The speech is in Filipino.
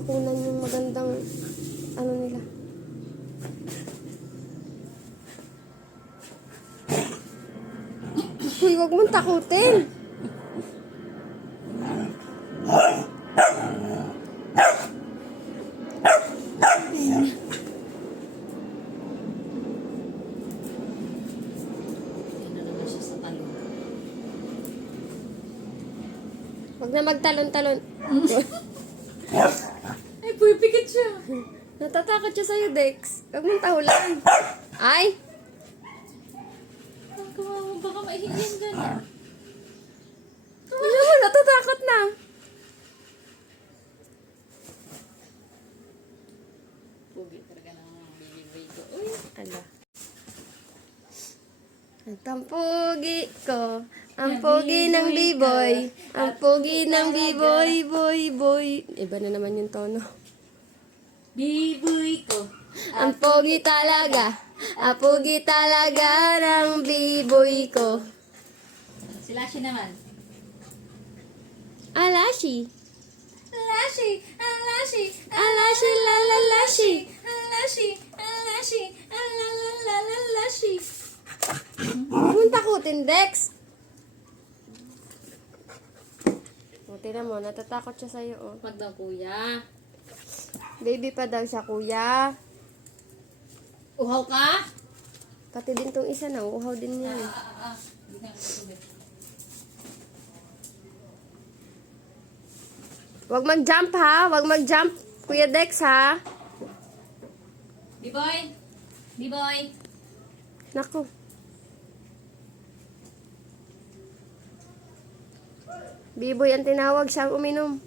nakunan yung magandang ano nila. Uy, huwag mong takutin. Huwag na magtalon-talon. Ay, pupikit siya. Natatakot siya sa'yo, Dex. Huwag mong tahulan. Ay! Baka maihiyan ka na. Ano mo, natatakot na. Pugi talaga ng baby ko. Uy. Ala. At ang pogi ko, ang pogi ng b-boy, ang pogi ng b-boy, boy. Iba na naman yung tono. Biboy ko. Ang pogi talaga, ang pogi talaga ng b-boy ko. Si Lashy naman. Alashi. Lashy, Lashy, Alashi, lalalashi. Lashy, Lashy, Lashy. Huwag mong takutin, Dex. O, tignan mo, natatakot siya sa'yo, oh. Wag daw, kuya. Baby pa daw siya, kuya. Uhaw ka? Pati din tong isa na, uhaw din yan. Hindi na ako. Huwag mag-jump, ha? Huwag mag-jump, Kuya Dex, ha? B-boy. B-boy. Naku. B-boy ang tinawag, siya uminom.